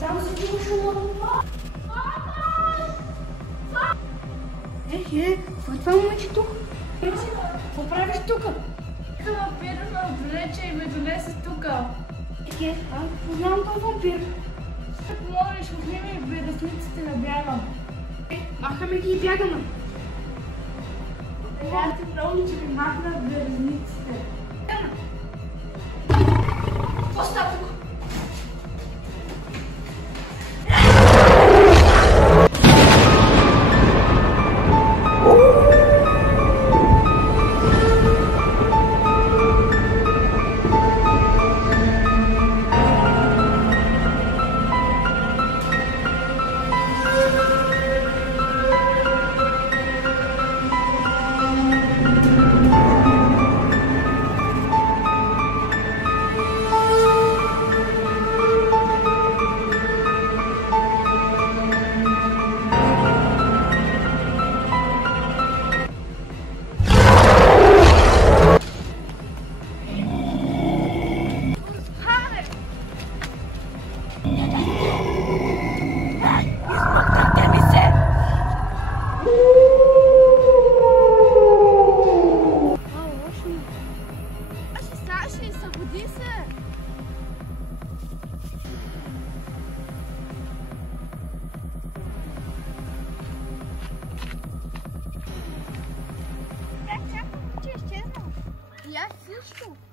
Там се чува. Какво е това момичето? Какво правиш тука? Искам вампира ме отвлече и ме донесе тука. Аз познавам този вампир. Ако можеш, отни ми белезниците да бягам. Махаме ги и бягаме. Аз ти много, че ми махна белезниците. Какво става тук?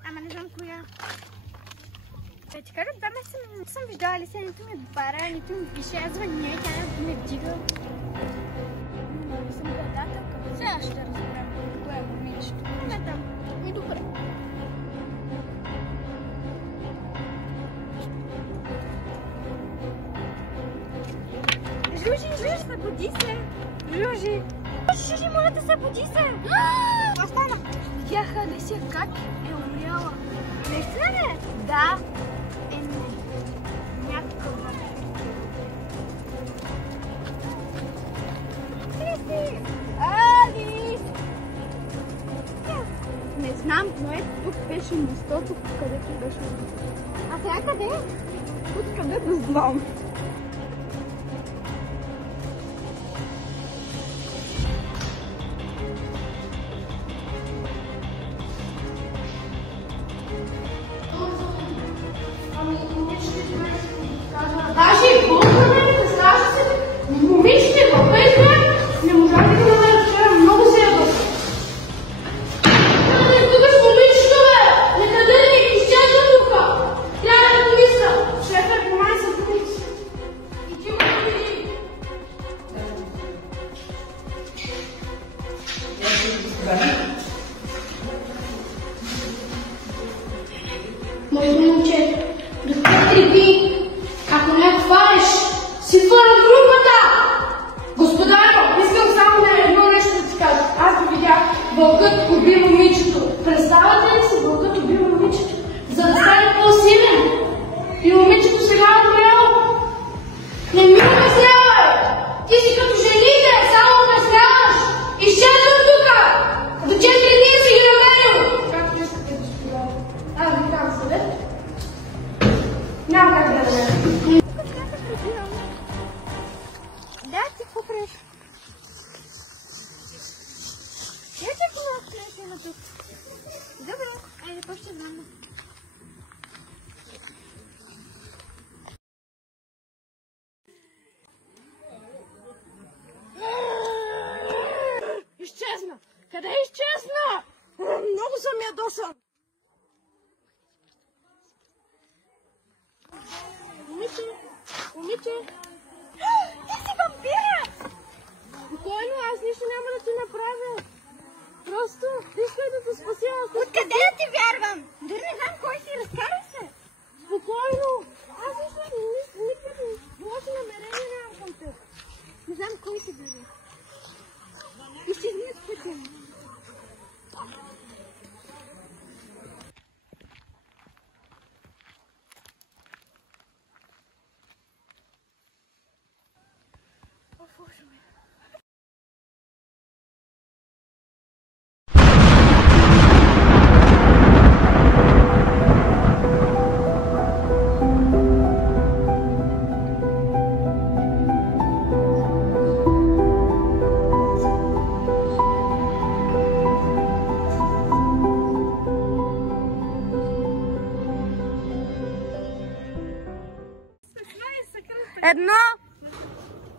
Ама не знам коя. Да ти кажа, 2 месеца не съм виждала Алисия, нито ми отваря, нито ми пише, аз звъня, тя не вдига. Не съм гадателка. Сега ще разберем кое е момичето. Не там. И добре. Жужи, събуди се. Жужи, моля те, събуди се. Какво стана? Видяха Алисия как е умряла. Наистина ли? Да. Не. Някакъв. Кристи! Алис! Не знам, но е тук беше местото, където беше. А сега къде? Тук където знам. Моето момче, до 4 дни, ако не отвариш, си твърна групата! Господаро, искам само едно нещо да ти кажа. Аз го видях, вълкът уби момичето. Представате ли си, вълкът уби момичето, за да стане по-силен? И момичето сега е умряло. Не ми обяснявай! Ти си като жените, само обясняваш! Изчезвай тука! До 4 дни си ги намерил! Както искате, господа. Аз ви дам съвет. Няма как да намеря. Да, ти какво правиш? Я те какво на тук. Добре, айде по-ще знам. Изчезна! Къде изчезна? Много съм ядосан! Момиче! Ти си вампира! Спокойно, аз нищо няма да ти направя. Просто искай да те спася. Откъде да ти вярвам? Дори не знам кой си, разкарай се! Спокойно! Аз никакви лоши намерения нямам към теб. Не знам кой си дори. Изчезни от пътя ми.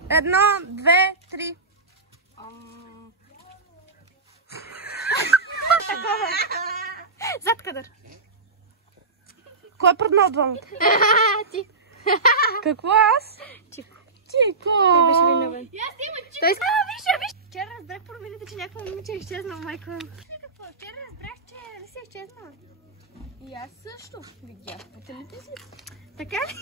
Едно, две, три. Зад кадър. Кой е преднал двамата? Ти. Какво аз? Чико. Чико! Той беше виновен. Той иска... Виж! Вчера разбрах по новините, че някакво момиче е изчезнал, майко. Какво? Вчера разбрах, че не си е изчезнал. И аз също видях по телевизията. Така ли?